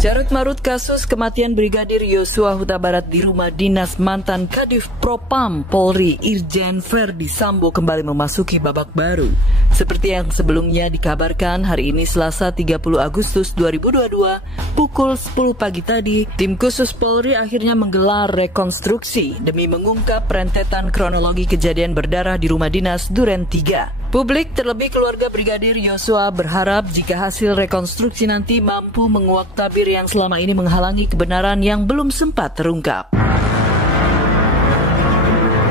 Carut-marut kasus kematian Brigadir Yosua Huta Barat di rumah dinas mantan Kadif Propam Polri Irjen Verdi Sambo kembali memasuki babak baru. Seperti yang sebelumnya dikabarkan, hari ini Selasa 30 Agustus 2022 pukul 10 pagi tadi, tim khusus Polri akhirnya menggelar rekonstruksi demi mengungkap rentetan kronologi kejadian berdarah di rumah dinas Duren 3. Publik, terlebih keluarga Brigadir Yosua, berharap jika hasil rekonstruksi nanti mampu menguak tabir yang selama ini menghalangi kebenaran yang belum sempat terungkap.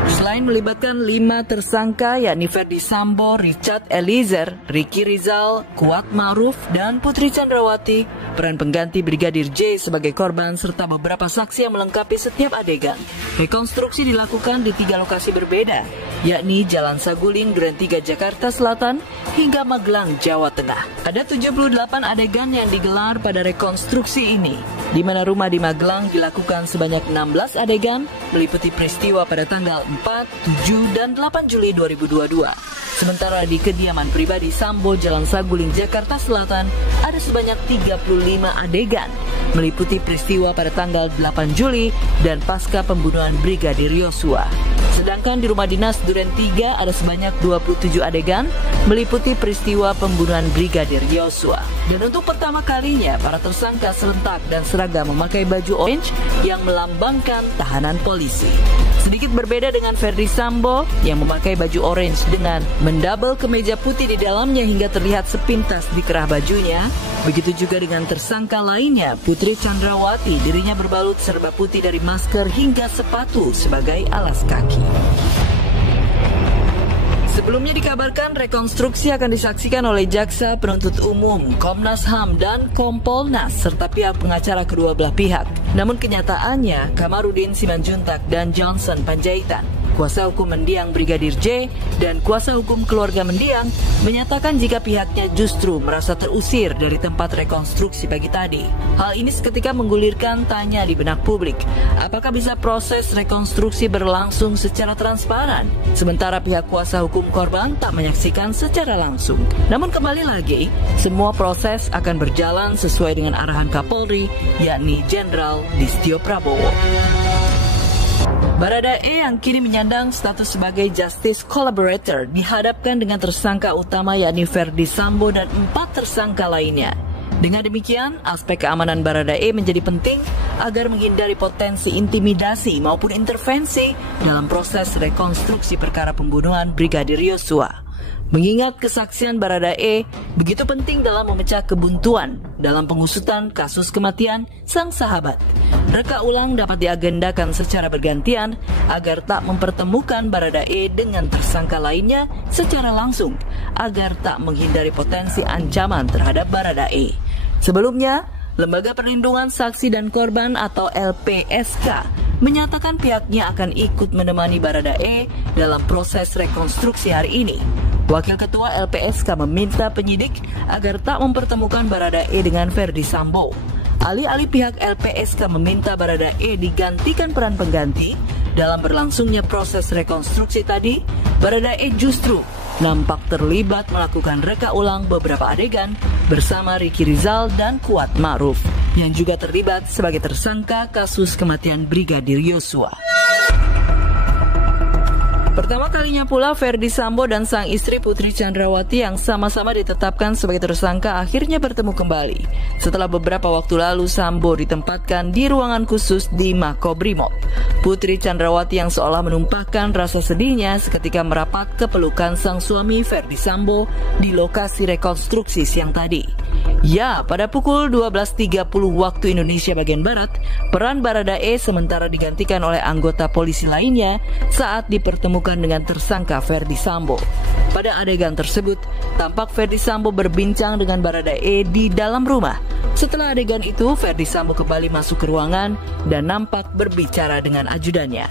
Selain melibatkan 5 tersangka yakni Verdi Sambo, Richard Eliezer, Ricky Rizal, Kuat Ma'ruf, dan Putri Chandrawati, peran pengganti Brigadir J sebagai korban serta beberapa saksi yang melengkapi setiap adegan. Rekonstruksi dilakukan di 3 lokasi berbeda, yakni Jalan Saguling, Duren 3, Jakarta Selatan, hingga Magelang, Jawa Tengah. Ada 78 adegan yang digelar pada rekonstruksi ini, di mana rumah di Magelang dilakukan sebanyak 16 adegan, meliputi peristiwa pada tanggal 4, 7, dan 8 Juli 2022. Sementara di kediaman pribadi Sambo, Jalan Saguling, Jakarta Selatan, ada sebanyak 35 adegan, meliputi peristiwa pada tanggal 8 Juli dan pasca pembunuhan Brigadir Yosua. Sedangkan di rumah dinas Duren 3 ada sebanyak 27 adegan, meliputi peristiwa pembunuhan Brigadir Yosua. Dan untuk pertama kalinya, para tersangka serentak dan seragam memakai baju orange yang melambangkan tahanan polisi. Sedikit berbeda dengan Verdi Sambo yang memakai baju orange dengan mendouble kemeja putih di dalamnya hingga terlihat sepintas di kerah bajunya. Begitu juga dengan tersangka lainnya, Putri Chandrawati, dirinya berbalut serba putih dari masker hingga sepatu sebagai alas kaki. Sebelumnya dikabarkan rekonstruksi akan disaksikan oleh Jaksa Penuntut Umum, Komnas HAM, dan Kompolnas, serta pihak pengacara kedua belah pihak. Namun kenyataannya, Kamarudin Simanjuntak dan Johnson Panjaitan, kuasa hukum mendiang Brigadir J, dan kuasa hukum keluarga mendiang, menyatakan jika pihaknya justru merasa terusir dari tempat rekonstruksi pagi tadi. Hal ini seketika menggulirkan tanya di benak publik, apakah bisa proses rekonstruksi berlangsung secara transparan, sementara pihak kuasa hukum korban tak menyaksikan secara langsung. Namun kembali lagi, semua proses akan berjalan sesuai dengan arahan Kapolri, yakni Jenderal Listio Prabowo. Baradae yang kini menyandang status sebagai Justice Collaborator dihadapkan dengan tersangka utama yakni Verdi Sambo dan 4 tersangka lainnya. Dengan demikian, aspek keamanan Baradae menjadi penting agar menghindari potensi intimidasi maupun intervensi dalam proses rekonstruksi perkara pembunuhan Brigadir Yosua. Mengingat kesaksian Baradae begitu penting dalam memecah kebuntuan dalam pengusutan kasus kematian sang sahabat, reka ulang dapat diagendakan secara bergantian agar tak mempertemukan Baradae dengan tersangka lainnya secara langsung, agar tak menghindari potensi ancaman terhadap Baradae. Sebelumnya, Lembaga Perlindungan Saksi dan Korban atau LPSK menyatakan pihaknya akan ikut menemani Baradae dalam proses rekonstruksi hari ini. Wakil Ketua LPSK meminta penyidik agar tak mempertemukan Baradae dengan Verdi Sambo. Alih-alih pihak LPSK meminta Baradae digantikan peran pengganti dalam berlangsungnya proses rekonstruksi tadi, Baradae justru nampak terlibat melakukan reka ulang beberapa adegan bersama Ricky Rizal dan Kuat Ma'ruf yang juga terlibat sebagai tersangka kasus kematian Brigadir Yosua. Pertama kalinya pula Verdi Sambo dan sang istri Putri Chandrawati yang sama-sama ditetapkan sebagai tersangka akhirnya bertemu kembali. Setelah beberapa waktu lalu Sambo ditempatkan di ruangan khusus di Makobrimob. Putri Chandrawati yang seolah menumpahkan rasa sedihnya seketika merapat ke pelukan sang suami Verdi Sambo di lokasi rekonstruksi siang tadi. Ya, pada pukul 12.30 waktu Indonesia bagian Barat, peran Baradae sementara digantikan oleh anggota polisi lainnya saat dipertemukan dengan tersangka Verdi Sambo. Pada adegan tersebut, tampak Verdi Sambo berbincang dengan Baradae di dalam rumah. Setelah adegan itu, Verdi Sambo kembali masuk ke ruangan dan nampak berbicara dengan ajudannya.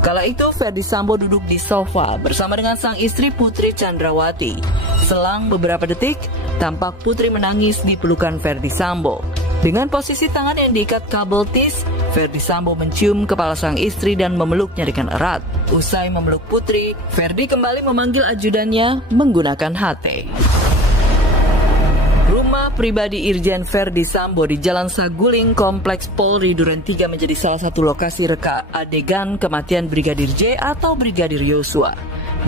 Kala itu, Verdi Sambo duduk di sofa bersama dengan sang istri Putri Chandrawati. Selang beberapa detik, tampak Putri menangis di pelukan Verdi Sambo. Dengan posisi tangan yang diikat kabel tis, Verdi Sambo mencium kepala sang istri dan memeluknya dengan erat. Usai memeluk Putri, Verdi kembali memanggil ajudannya menggunakan HT. Rumah Rumah pribadi Irjen Verdi Sambo di Jalan Saguling, Kompleks Polri Duren 3 menjadi salah satu lokasi reka adegan kematian Brigadir J atau Brigadir Yosua.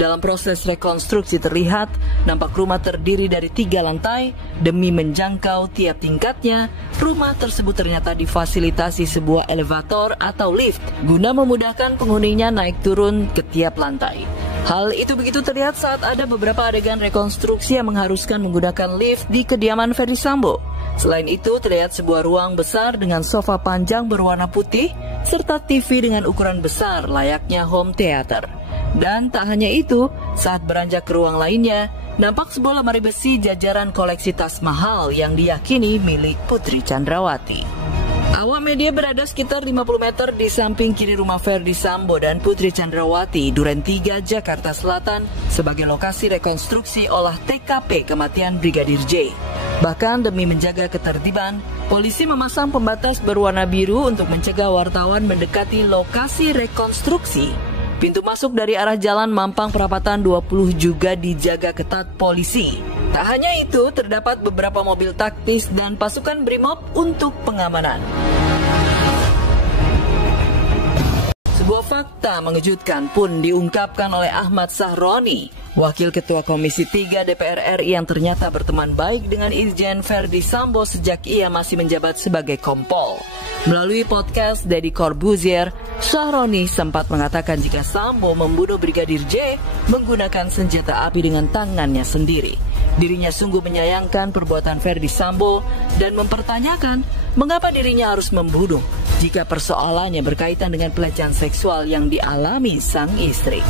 Dalam proses rekonstruksi terlihat, nampak rumah terdiri dari 3 lantai. Demi menjangkau tiap tingkatnya, rumah tersebut ternyata difasilitasi sebuah elevator atau lift guna memudahkan penghuninya naik turun ke tiap lantai. Hal itu begitu terlihat saat ada beberapa adegan rekonstruksi yang mengharuskan menggunakan lift di kediaman Verdi Sambo. Selain itu, terlihat sebuah ruang besar dengan sofa panjang berwarna putih serta TV dengan ukuran besar layaknya home theater. Dan tak hanya itu, saat beranjak ke ruang lainnya, nampak sebuah lemari besi jajaran koleksi tas mahal yang diyakini milik Putri Chandrawati. Awak media berada sekitar 50 meter di samping kiri rumah Verdi Sambo dan Putri Chandrawati, Duren 3, Jakarta Selatan, sebagai lokasi rekonstruksi olah TKP kematian Brigadir J. Bahkan demi menjaga ketertiban, polisi memasang pembatas berwarna biru untuk mencegah wartawan mendekati lokasi rekonstruksi. Pintu masuk dari arah Jalan Mampang Perapatan 20 juga dijaga ketat polisi. Tak hanya itu, terdapat beberapa mobil taktis dan pasukan BRIMOB untuk pengamanan. Sebuah fakta mengejutkan pun diungkapkan oleh Ahmad Sahroni, Wakil Ketua Komisi 3 DPR RI yang ternyata berteman baik dengan Irjen Verdi Sambo sejak ia masih menjabat sebagai Kompol. Melalui podcast Deddy Corbuzier, Sahroni sempat mengatakan jika Sambo membunuh Brigadir J menggunakan senjata api dengan tangannya sendiri. Dirinya sungguh menyayangkan perbuatan Verdi Sambo dan mempertanyakan mengapa dirinya harus membunuh jika persoalannya berkaitan dengan pelecehan seksual yang dialami sang istri.